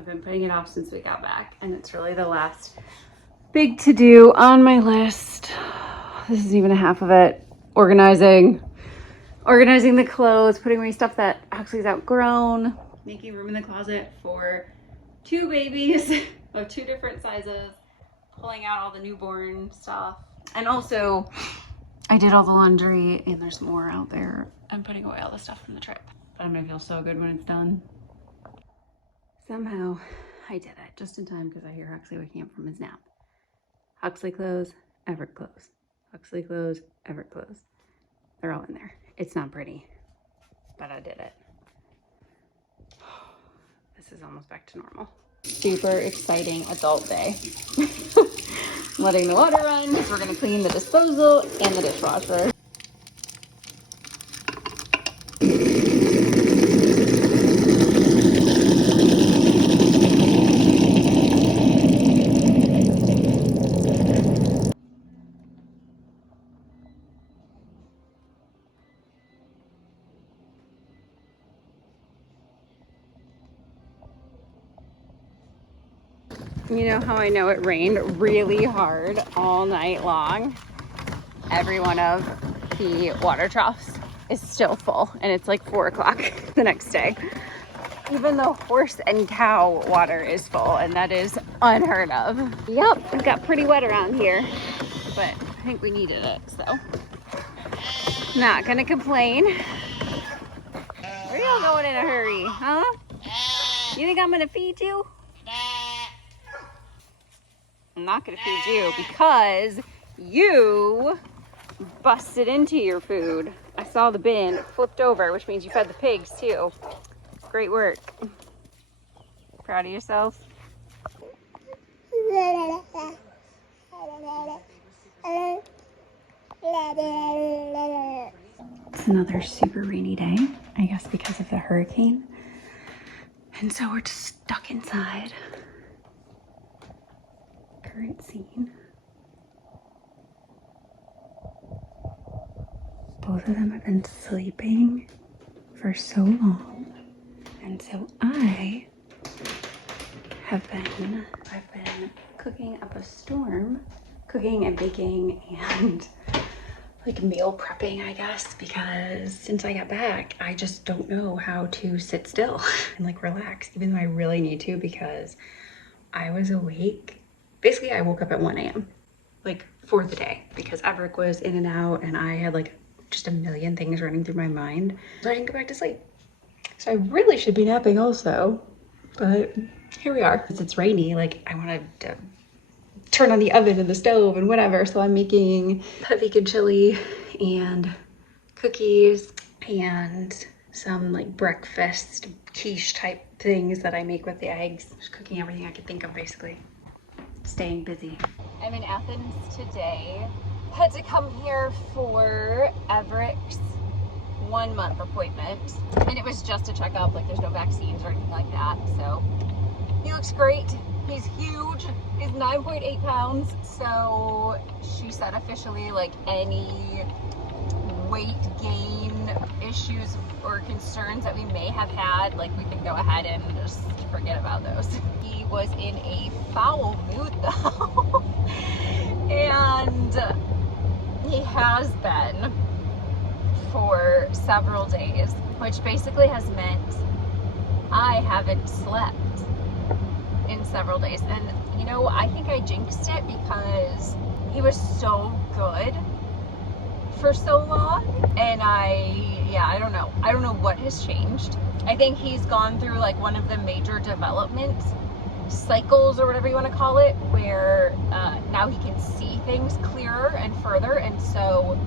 I've been putting it off since we got back, and it's really the last big to do on my list. This is even a half of it. Organizing the clothes, putting away stuff that actually is outgrown, making room in the closet for 2 babies of 2 different sizes, pulling out all the newborn stuff. And also I did all the laundry, and there's more out there. I'm putting away all the stuff from the trip, but I'm gonna feel so good when it's done. Somehow I did it just in time because I hear Huxley waking up from his nap. Huxley clothes, Everett clothes. Huxley clothes, Everett clothes. They're all in there. It's not pretty, but I did it. This is almost back to normal. Super exciting adult day. Letting the water run. We're gonna clean the disposal and the dishwasher. You know how I know it rained really hard all night long? Every one of the water troughs is still full, and it's like 4 o'clock the next day. Even the horse and cow water is full, and that is unheard of. Yep, it got pretty wet around here, but I think we needed it, so. Not gonna complain. Where are y'all going in a hurry, huh? You think I'm gonna feed you? I'm not gonna feed you because you busted into your food. I saw the bin flipped over, which means you fed the pigs too. Great work. Proud of yourselves? It's another super rainy day, I guess because of the hurricane. And so we're just stuck inside. Current scene. Both of them have been sleeping for so long. And so I've been cooking up a storm, cooking and baking and like meal prepping, I guess, because since I got back, I just don't know how to sit still and like relax, even though I really need to, because I was awake. Basically, I woke up at 1 a.m. like for the day because Everett was in and out and I had like just a million things running through my mind. So I didn't go back to sleep. So I really should be napping also, but here we are. Since it's rainy, like I wanted to turn on the oven and the stove and whatever. So I'm making a vegan chili and cookies and some like breakfast quiche type things that I make with the eggs. Just cooking everything I could think of basically. Staying busy. I'm in Athens today. Had to come here for Everett's 1-month appointment, and it was just a checkup. Like there's no vaccines or anything like that. So he looks great. He's huge. He's 9.8 pounds. So she said officially, like any weight gain issues or concerns that we may have had, like we can go ahead and just forget about those. He was in a foul mood though. And he has been for several days, which basically has meant I haven't slept in several days. And you know, I think I jinxed it because he was so good for so long, and I don't know what has changed. I think he's gone through like one of the major development cycles or whatever you want to call it, where now he can see things clearer and further, and so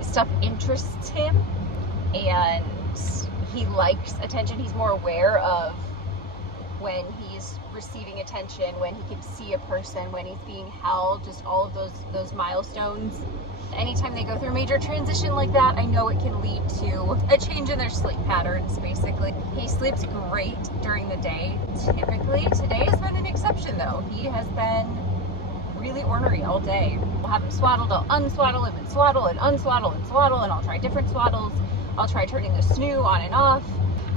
stuff interests him and he likes attention. He's more aware of when he's receiving attention, when he can see a person, when he's being held, just all of those milestones. Anytime they go through a major transition like that, I know it can lead to a change in their sleep patterns, basically. He sleeps great during the day, typically. Today has been an exception, though. He has been really ornery all day. We'll have him swaddled, I'll unswaddle him and swaddle and unswaddle and swaddle, and I'll try different swaddles. I'll try turning the snoo on and off.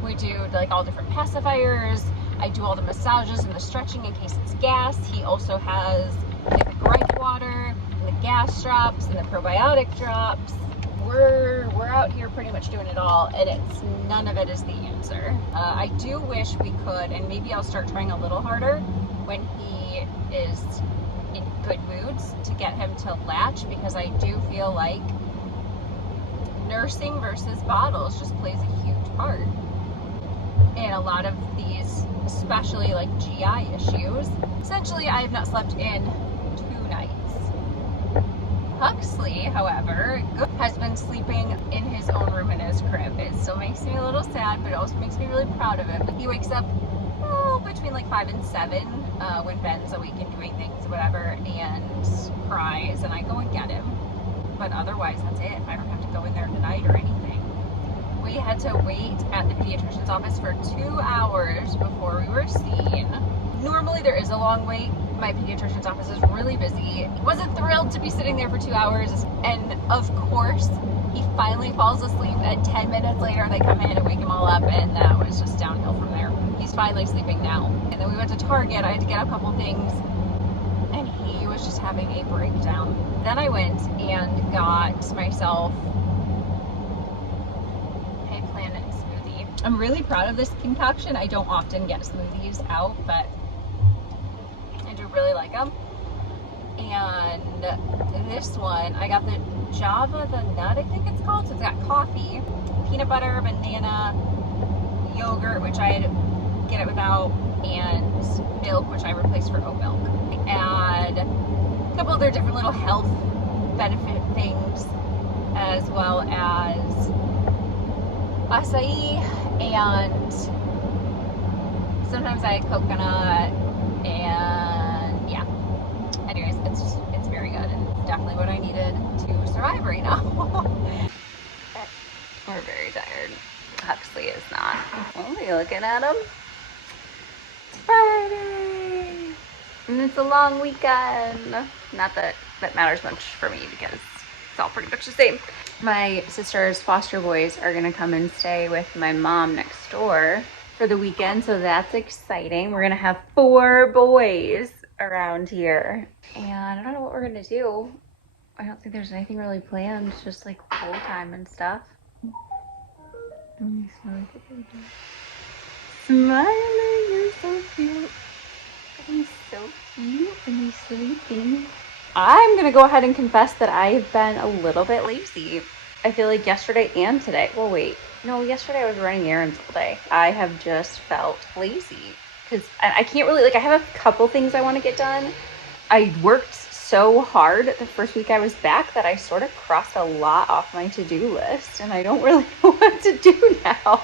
We do like all different pacifiers. I do all the massages and the stretching in case it's gas. He also has like the gripe water and the gas drops and the probiotic drops. We're out here pretty much doing it all, and none of it is the answer. I do wish we could, and maybe I'll start trying a little harder when he is in good moods to get him to latch, because I do feel like nursing versus bottles just plays a huge part in a lot of these, especially like GI issues. Essentially, I have not slept in 2 nights. Huxley, however, has been sleeping in his own room in his crib. It still makes me a little sad, but it also makes me really proud of him. He wakes up between like 5 and 7 when Ben's awake and doing things, whatever, and cries, and I go and get him. But otherwise, that's it. I don't have to go in there tonight or anything. We had to wait at the pediatrician's office for 2 hours before we were seen. Normally there is a long wait. My pediatrician's office is really busy. Wasn't thrilled to be sitting there for 2 hours, and of course he finally falls asleep, and 10 minutes later they come in and wake him all up, and that was just downhill from there. He's finally sleeping now. And then we went to Target. I had to get a couple things, and he was just having a breakdown. Then I went and got myself a Planet smoothie. I'm really proud of this concoction. I don't often get smoothies out, but I do really like them. And this one, I got the Java the Nut, I think it's called. So it's got coffee, peanut butter, banana, yogurt, which I get it without, and milk, which I replaced for oat milk. Add a couple other different little health benefit things, as well as acai, and sometimes I add coconut, and yeah. Anyways, it's very good, and definitely what I needed to survive right now. We're very tired. Huxley is not. Oh, are you looking at him? It's Friday, and it's a long weekend. Not that that matters much for me, because it's all pretty much the same. My sister's foster boys are gonna come and stay with my mom next door for the weekend, so that's exciting. We're gonna have 4 boys around here, and I don't know what we're gonna do. I don't think there's anything really planned, just like pool time and stuff. Smiling, you're so cute. He's so cute, and he's sleeping. I'm gonna go ahead and confess that I've been a little bit lazy. I feel like yesterday and today. Well, wait. No, yesterday I was running errands all day. I have just felt lazy because I can't really, like, I have a couple things I want to get done. I worked so hard the first week I was back that I sort of crossed a lot off my to-do list, and I don't really know what to do now.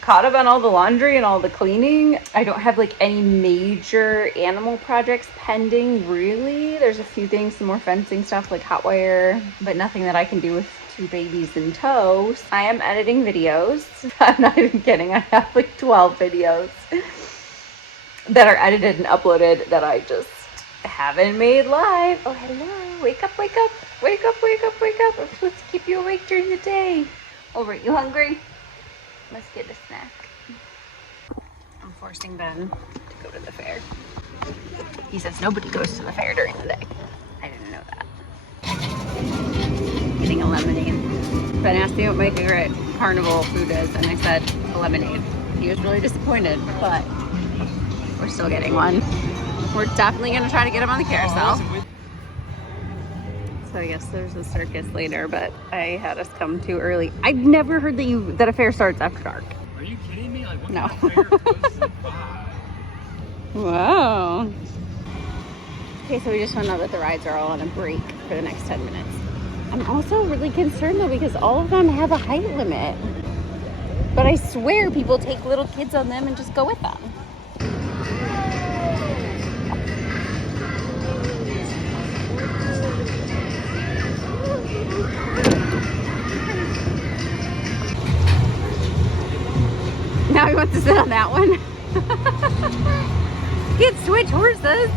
Caught up on all the laundry and all the cleaning. I don't have like any major animal projects pending, really. There's a few things, some more fencing stuff like hot wire, but nothing that I can do with 2 babies in tow. I am editing videos. I'm not even kidding. I have like 12 videos that are edited and uploaded that I just haven't made live. Oh, hello. Wake up, wake up. Wake up, wake up, wake up. I'm supposed to keep you awake during the day. Over, you hungry? Let's get a snack. I'm forcing Ben to go to the fair. He says nobody goes to the fair during the day. I didn't know that. Getting a lemonade. Ben asked me what my favorite carnival food is, and I said a lemonade. He was really disappointed, but we're still getting one. We're definitely gonna try to get him on the carousel. So I guess there's a circus later, but I had us come too early. I've never heard that a fair starts after dark. Are you kidding me? Like, what No. kind of fair closes at 5? Wow. Okay, so we just found out that the rides are all on a break for the next 10 minutes. I'm also really concerned though, because all of them have a height limit. But I swear people take little kids on them and just go with them. Now he wants to sit on that one. Can't switch horses.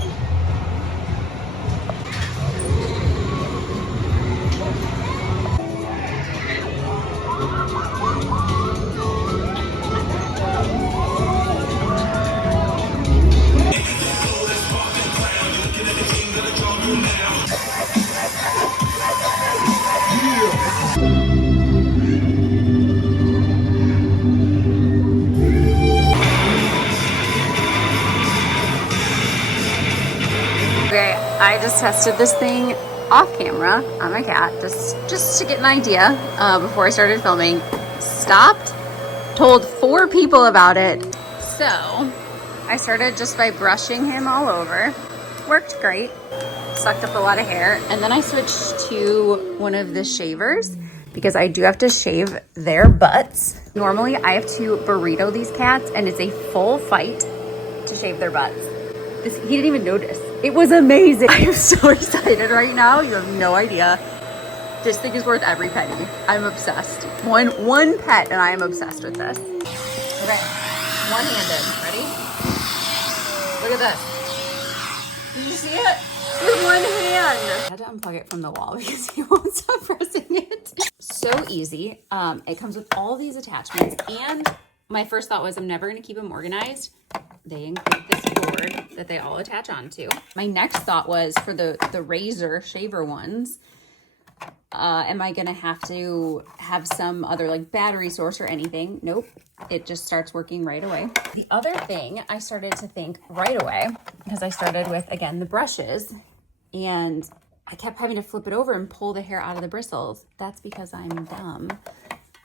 I just tested this thing off camera on my cat, just to get an idea before I started filming. Stopped, told 4 people about it. So I started just by brushing him all over. Worked great, sucked up a lot of hair. And then I switched to one of the shavers because I do have to shave their butts. Normally I have to burrito these cats and it's a full fight to shave their butts. He didn't even notice. It was amazing. I am so excited right now. You have no idea. This thing is worth every penny. I'm obsessed. One pet and I am obsessed with this. Okay, one-handed. Ready? Look at this. Did you see it? With one hand. I had to unplug it from the wall because he won't stop pressing it. So easy. It comes with all these attachments, and my first thought was I'm never going to keep them organized. They include this board that they all attach onto. My next thought was for the razor shaver ones, am I gonna have to have some other like battery source or anything? Nope, it just starts working right away. The other thing I started to think right away, because I started with, again, the brushes, and I kept having to flip it over and pull the hair out of the bristles. That's because I'm dumb.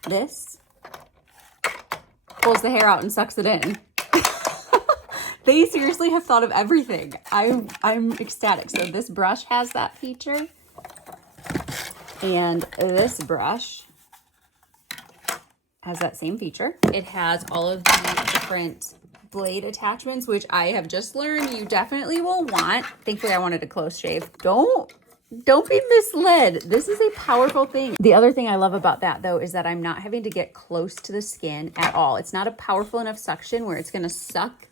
This pulls the hair out and sucks it in. They seriously have thought of everything. I'm ecstatic. So this brush has that feature. And this brush has that same feature. It has all of the different blade attachments, which I have just learned you definitely will want. Thankfully, I wanted a close shave. Don't be misled. This is a powerful thing. The other thing I love about that, though, is that I'm not having to get close to the skin at all. It's not a powerful enough suction where it's going to suck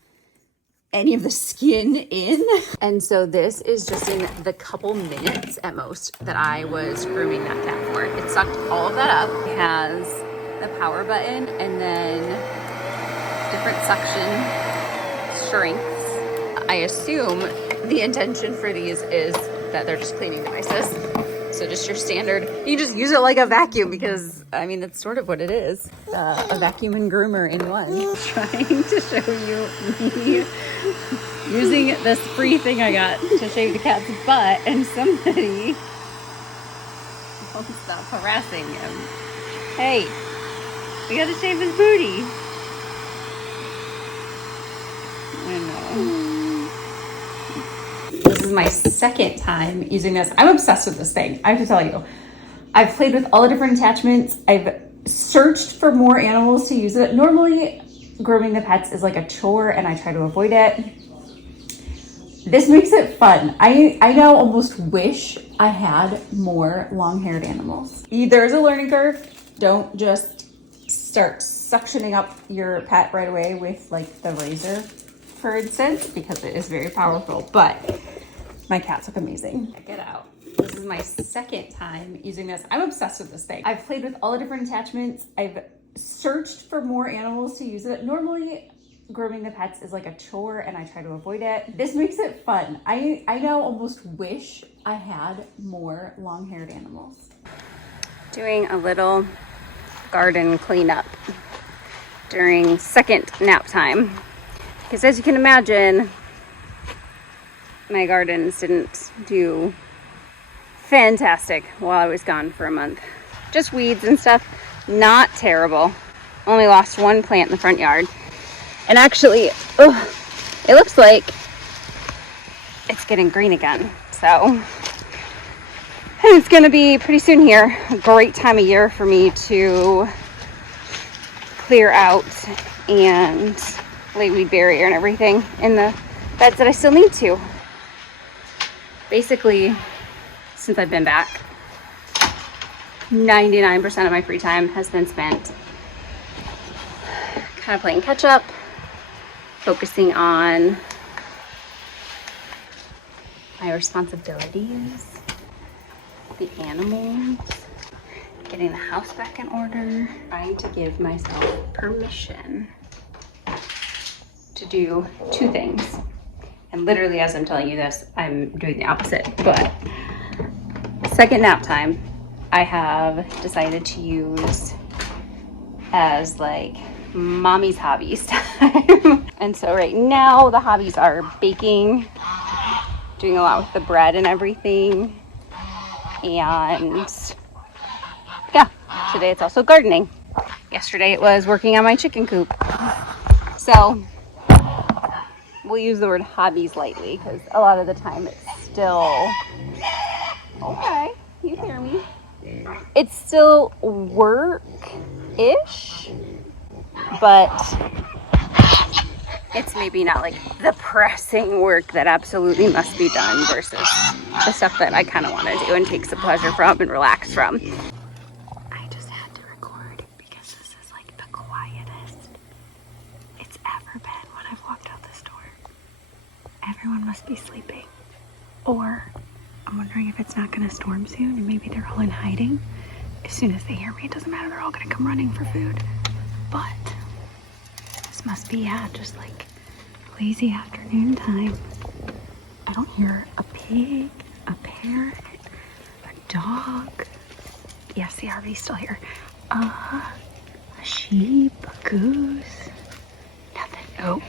any of the skin in. And so this is just in the couple minutes at most that I was grooming that cat for. It sucked all of that up. It has the power button and then different suction strengths. I assume the intention for these is that they're just cleaning devices. So just your standard, you just use it like a vacuum because, I mean, that's sort of what it is. A vacuum and groomer in one. Trying to show you me using this free thing I got to shave the cat's butt, and somebody won't stop harassing him. Hey, we gotta shave his booty. I know. This is my second time using this. I'm obsessed with this thing. I have to tell you. I've played with all the different attachments. I've searched for more animals to use it. Normally, grooming the pets is like a chore and I try to avoid it. This makes it fun. I now almost wish I had more long-haired animals. There's a learning curve. Don't just start suctioning up your pet right away with like the razor, for instance, because it is very powerful, but my cats look amazing. Check it out. This is my second time using this. I'm obsessed with this thing. I've played with all the different attachments. I've searched for more animals to use it. Normally, grooming the pets is like a chore and I try to avoid it. This makes it fun. I now almost wish I had more long-haired animals. Doing a little garden cleanup during second nap time. Because as you can imagine, my gardens didn't do fantastic while I was gone for a month. Just weeds and stuff, not terrible. Only lost one plant in the front yard. And actually, it looks like it's getting green again. So it's gonna be pretty soon here, a great time of year for me to clear out and lay weed barrier and everything in the beds that I still need to. Basically, since I've been back, 99% of my free time has been spent kind of playing catch up, focusing on my responsibilities, the animals, getting the house back in order, trying to give myself permission to do 2 things. And literally, as I'm telling you this, I'm doing the opposite. But second nap time, I have decided to use as like mommy's hobbies time. And so right now the hobbies are baking doing a lot with the bread and everything. And yeah, today it's also gardening. Yesterday it was working on my chicken coop. So we'll use the word hobbies lightly because a lot of the time it's still, okay, you hear me. It's still work-ish, but it's maybe not like the pressing work that absolutely must be done versus the stuff that I kind of want to do and take some pleasure from and relax from. I just had to record because this is like the quietest it's ever been when I've walked out this door. Everyone must be sleeping. Or I'm wondering if it's not going to storm soon and maybe they're all in hiding. As soon as they hear me, it doesn't matter, they're all going to come running for food. But this must be, yeah, just like lazy afternoon time. I don't hear a pig, a parrot, a dog. Yes, the RV's still here. A sheep, a goose, nothing. Oh,